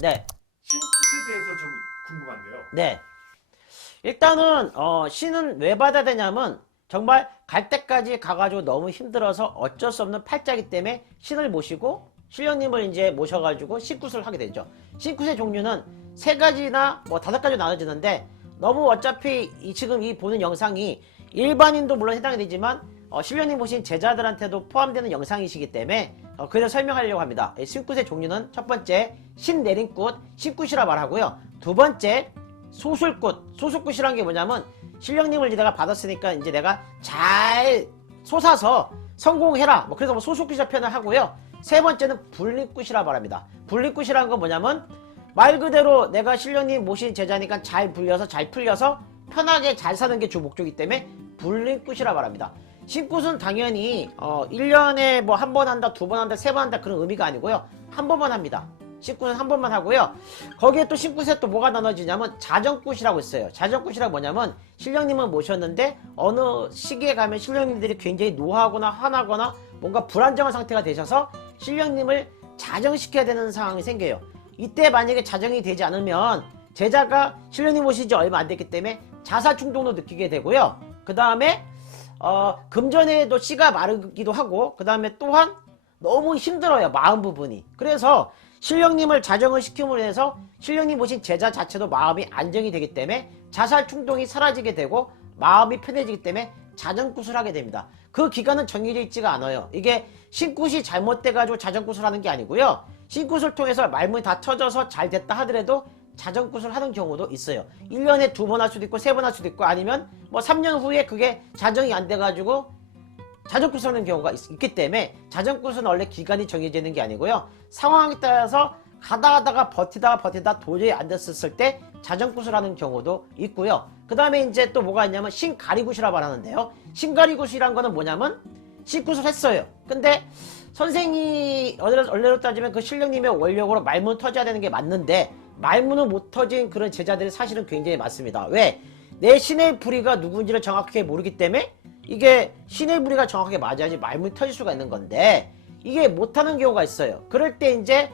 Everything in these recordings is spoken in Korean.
네. 신굿에 대해서 좀 궁금한데요. 네. 일단은 신은 왜 받아야 되냐면 정말 갈 때까지 가가지고 너무 힘들어서 어쩔 수 없는 팔자이기 때문에 신을 모시고 신령님을 이제 모셔가지고 신굿을 하게 되죠. 신굿의 종류는 세 가지나 뭐 다섯 가지로 나눠지는데 너무 어차피 지금 이 보는 영상이 일반인도 물론 해당이 되지만 신령님 모신 제자들한테도 포함되는 영상이시기 때문에 그래서 설명하려고 합니다. 신굿의 종류는 첫 번째 신내림굿, 신굿이라 말하고요. 두 번째 소술굿, 소술굿이란 게 뭐냐면 신령님을 내가 받았으니까 이제 내가 잘 솟아서 성공해라. 뭐 그래서 뭐 소술굿이라 표현을 하고요. 세 번째는 불림굿이라 말합니다. 불림굿이라는 건 뭐냐면 말 그대로 내가 신령님 모신 제자니까 잘 불려서 잘 풀려서 편하게 잘 사는 게 주 목적이기 때문에 불림굿이라 말합니다. 신굿은 당연히 1년에 뭐 한 번 한다, 두 번 한다, 세 번 한다 그런 의미가 아니고요. 한 번만 합니다. 신굿은 한 번만 하고요. 거기에 또 신굿에 또 뭐가 나눠지냐면 자정굿이라고 있어요. 자정굿이라고 뭐냐면 신령님을 모셨는데 어느 시기에 가면 신령님들이 굉장히 노하거나 화나거나 뭔가 불안정한 상태가 되셔서 신령님을 자정시켜야 되는 상황이 생겨요. 이때 만약에 자정이 되지 않으면 제자가 신령님 모신 지 얼마 안 됐기 때문에 자살 충동도 느끼게 되고요. 그 다음에 금전에도 씨가 마르기도 하고 그 다음에 또한 너무 힘들어요. 마음 부분이. 그래서 신령님을 자정을 시킴으로 해서 신령님 모신 제자 자체도 마음이 안정이 되기 때문에 자살 충동이 사라지게 되고 마음이 편해지기 때문에 자정굿을 하게 됩니다. 그 기간은 정해져 있지가 않아요. 이게 신굿이 잘못돼가지고 자정굿을 하는 게 아니고요. 신굿을 통해서 말문이 다 터져서 잘 됐다 하더라도 자정굿을 하는 경우도 있어요. 1년에 두 번 할 수도 있고 세 번 할 수도 있고 아니면 뭐 3년 후에 그게 자정이 안 돼가지고 자정굿을 하는 경우가 있기 때문에 자정굿은 원래 기간이 정해져 있는 게 아니고요. 상황에 따라서 가다가 버티다 도저히 안 됐었을 때 자정굿을 하는 경우도 있고요. 그 다음에 이제 또 뭐가 있냐면 신가리굿이라고 말하는데요. 신가리굿이란 거는 뭐냐면 신굿을 했어요. 근데 선생이 원래로 따지면 그 신령님의 원력으로 말문 터져야 되는 게 맞는데 말문은 못 터진 그런 제자들이 사실은 굉장히 많습니다. 왜? 내 신의 부리가 누군지를 정확하게 모르기 때문에 이게 신의 부리가 정확하게 맞아야지 말문이 터질 수가 있는 건데 이게 못하는 경우가 있어요. 그럴 때 이제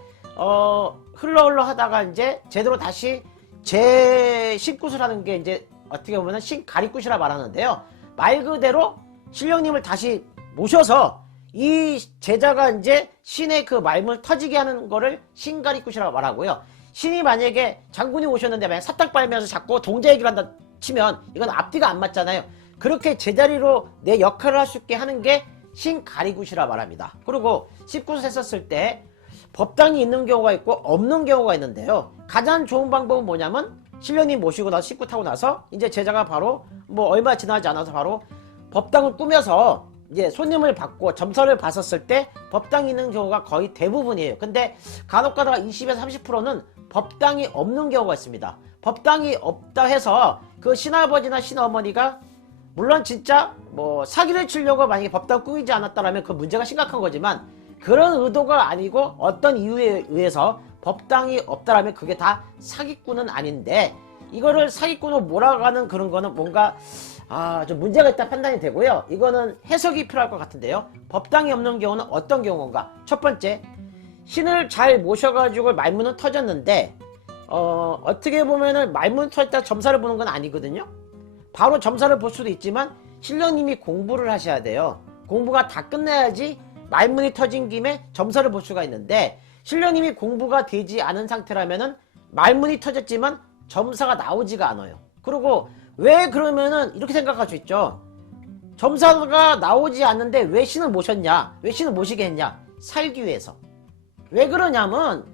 흘러 하다가 이제 제대로 다시 신굿을 하는 게 이제 어떻게 보면 신가리굿이라 말하는데요. 말 그대로 신령님을 다시 모셔서 이 제자가 이제 신의 그 말문을 터지게 하는 거를 신가리굿이라고 말하고요. 신이 만약에 장군이 오셨는데 만약 사탕 빨면서 자꾸 동자 얘기를 한다 치면 이건 앞뒤가 안 맞잖아요. 그렇게 제자리로 내 역할을 할 수 있게 하는 게 신가리굿이라 말합니다. 그리고 신굿을 했었을 때 법당이 있는 경우가 있고 없는 경우가 있는데요. 가장 좋은 방법은 뭐냐면 신령님 모시고 나서 신굿하고 나서 이제 제자가 바로 뭐 얼마 지나지 않아서 바로 법당을 꾸며서 이제 손님을 받고 점서를 봤었을 때 법당이 있는 경우가 거의 대부분이에요. 근데 간혹가다가 20에서 30%는 법당이 없는 경우가 있습니다. 법당이 없다 해서 그 신아버지나 신어머니가 물론 진짜 뭐 사기를 치려고 만약에 법당 꾸미지 않았다라면 그 문제가 심각한 거지만 그런 의도가 아니고 어떤 이유에 의해서 법당이 없다라면 그게 다 사기꾼은 아닌데 이거를 사기꾼으로 몰아가는 그런 거는 뭔가 좀 문제가 있다 판단이 되고요. 이거는 해석이 필요할 것 같은데요. 법당이 없는 경우는 어떤 경우인가? 첫 번째, 신을 잘 모셔가지고 말문은 터졌는데 어떻게 보면은 말문 터졌다 점사를 보는 건 아니거든요. 바로 점사를 볼 수도 있지만 신령님이 공부를 하셔야 돼요. 공부가 다 끝나야지 말문이 터진 김에 점사를 볼 수가 있는데 신령님이 공부가 되지 않은 상태라면은 말문이 터졌지만 점사가 나오지가 않아요. 그리고 왜 그러면은 이렇게 생각할 수 있죠. 점사가 나오지 않는데 왜 신을 모셨냐? 왜 신을 모시게 했냐? 살기 위해서. 왜 그러냐면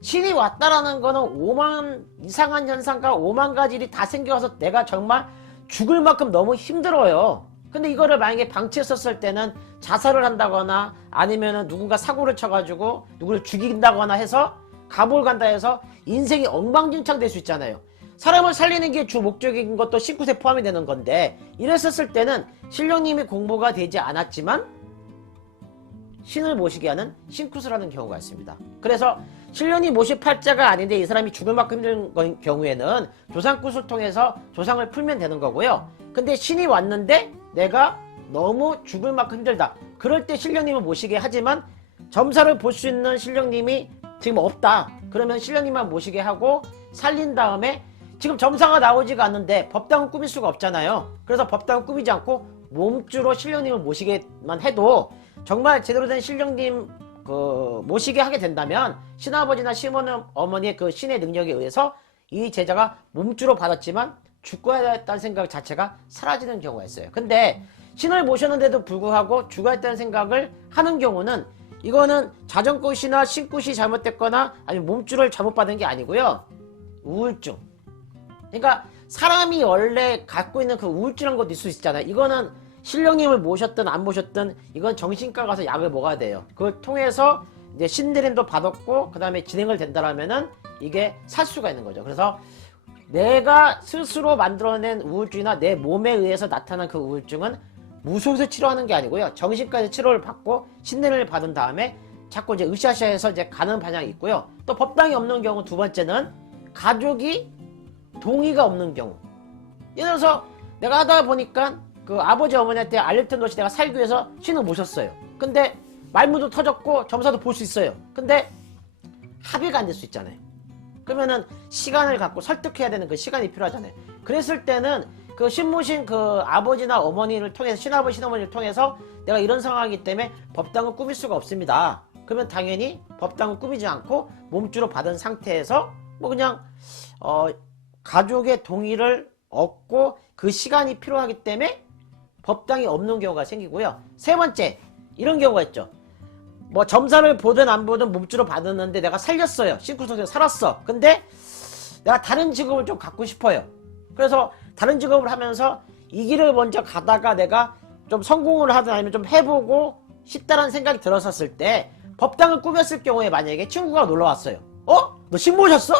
신이 왔다라는 거는 이상한 현상과 5만 가지 일이 다 생겨서 내가 정말 죽을 만큼 너무 힘들어요. 근데 이거를 만약에 방치했었을 때는 자살을 한다거나 아니면은 누군가 사고를 쳐가지고 누구를 죽인다거나 해서 감옥을 간다 해서 인생이 엉망진창 될 수 있잖아요. 사람을 살리는 게 주 목적인 것도 신굿에 포함이 되는 건데 이랬었을 때는 신령님이 공부가 되지 않았지만 신을 모시게 하는 신굿을 하는 경우가 있습니다. 그래서 신령이 모실 팔자가 아닌데 이 사람이 죽을 만큼 힘든 경우에는 조상굿을 통해서 조상을 풀면 되는 거고요. 근데 신이 왔는데 내가 너무 죽을 만큼 힘들다. 그럴 때 신령님을 모시게 하지만 점사를 볼 수 있는 신령님이 지금 없다. 그러면 신령님만 모시게 하고 살린 다음에 지금 점사가 나오지가 않는데 법당은 꾸밀 수가 없잖아요. 그래서 법당은 꾸미지 않고 몸주로 신령님을 모시게만 해도 정말 제대로 된 신령님 모시게 하게 된다면 신아버지나 시어머니의 그 신의 능력에 의해서 이 제자가 몸주로 받았지만 죽어야 했다는 생각 자체가 사라지는 경우가 있어요. 근데 신을 모셨는데도 불구하고 죽어야 했다는 생각을 하는 경우는 이거는 자전꽃이나 신굿이 잘못됐거나 아니면 몸주를 잘못 받은 게 아니고요. 우울증. 그러니까 사람이 원래 갖고 있는 그 우울증한 것도 있을 수 있잖아요. 이거는 신령님을 모셨든 안 모셨든 이건 정신과 가서 약을 먹어야 돼요. 그걸 통해서 이제 신내림도 받았고 그 다음에 진행을 된다라면은 이게 살 수가 있는 거죠. 그래서 내가 스스로 만들어낸 우울증이나 내 몸에 의해서 나타난 그 우울증은 무속에서 치료하는 게 아니고요. 정신과에서 치료를 받고 신내림을 받은 다음에 자꾸 이제 으쌰으쌰해서 이제 가는 방향이 있고요. 또 법당이 없는 경우 두 번째는 가족이 동의가 없는 경우. 예를 들어서 내가 하다 보니까 그 아버지 어머니한테 알릴 틈도 없이 내가 살기 위해서 신을 모셨어요. 근데 말문도 터졌고 점사도 볼 수 있어요. 근데 합의가 안 될 수 있잖아요. 그러면은 시간을 갖고 설득해야 되는 그 시간이 필요하잖아요. 그랬을 때는 그 신모신 그 아버지나 어머니를 통해서 신아버지 신어머니를 통해서 내가 이런 상황이기 때문에 법당을 꾸밀 수가 없습니다. 그러면 당연히 법당을 꾸미지 않고 몸주로 받은 상태에서 뭐 그냥 가족의 동의를 얻고 그 시간이 필요하기 때문에 법당이 없는 경우가 생기고요. 세 번째, 이런 경우가 있죠. 뭐 점사를 보든 안 보든 몸주로 받았는데 내가 살렸어요. 신구석에서 살았어. 근데 내가 다른 직업을 좀 갖고 싶어요. 그래서 다른 직업을 하면서 이 길을 먼저 가다가 내가 좀 성공을 하든 아니면 좀 해보고 싶다는 생각이 들었었을 때 법당을 꾸몄을 경우에 만약에 친구가 놀러 왔어요. 너 신모셨어?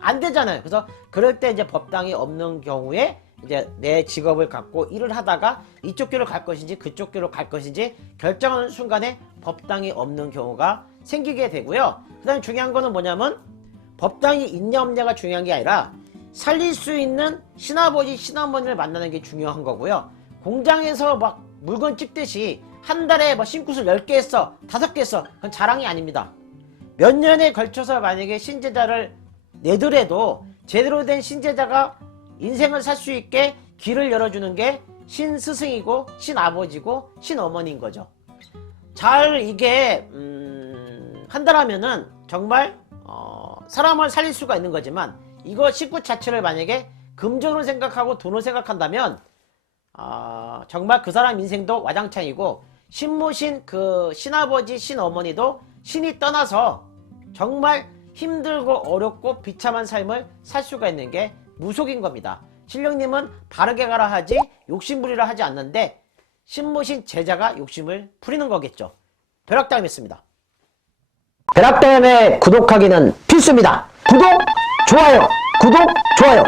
안 되잖아요. 그래서 그럴 때 이제 법당이 없는 경우에 이제 내 직업을 갖고 일을 하다가 이쪽 길로 갈 것인지 그쪽 길로 갈 것인지 결정하는 순간에 법당이 없는 경우가 생기게 되고요. 그 다음에 중요한 거는 뭐냐면 법당이 있냐 없냐가 중요한 게 아니라 살릴 수 있는 신아버지 신어머니를 만나는 게 중요한 거고요. 공장에서 막 물건 찍듯이 한 달에 뭐 신굿을 10개 했어 5개 했어 그건 자랑이 아닙니다. 몇 년에 걸쳐서 만약에 신제자를 내더라도 제대로 된 신제자가 인생을 살 수 있게 길을 열어주는 게 신스승이고 신아버지고 신어머니인 거죠. 잘 이게 한다라면은 정말 사람을 살릴 수가 있는 거지만 이거 신굿 자체를 만약에 금전으로 생각하고 돈으로 생각한다면 정말 그 사람 인생도 와장창이고 신모신 그 신아버지 신어머니도 신이 떠나서 정말 힘들고 어렵고 비참한 삶을 살 수가 있는 게 무속인 겁니다. 신령님은 바르게 가라 하지 욕심부리라 하지 않는데 신모신 제자가 욕심을 부리는 거겠죠. 벼락다음이었습니다. 벼락다음에 구독하기는 필수입니다. 구독, 좋아요, 구독, 좋아요.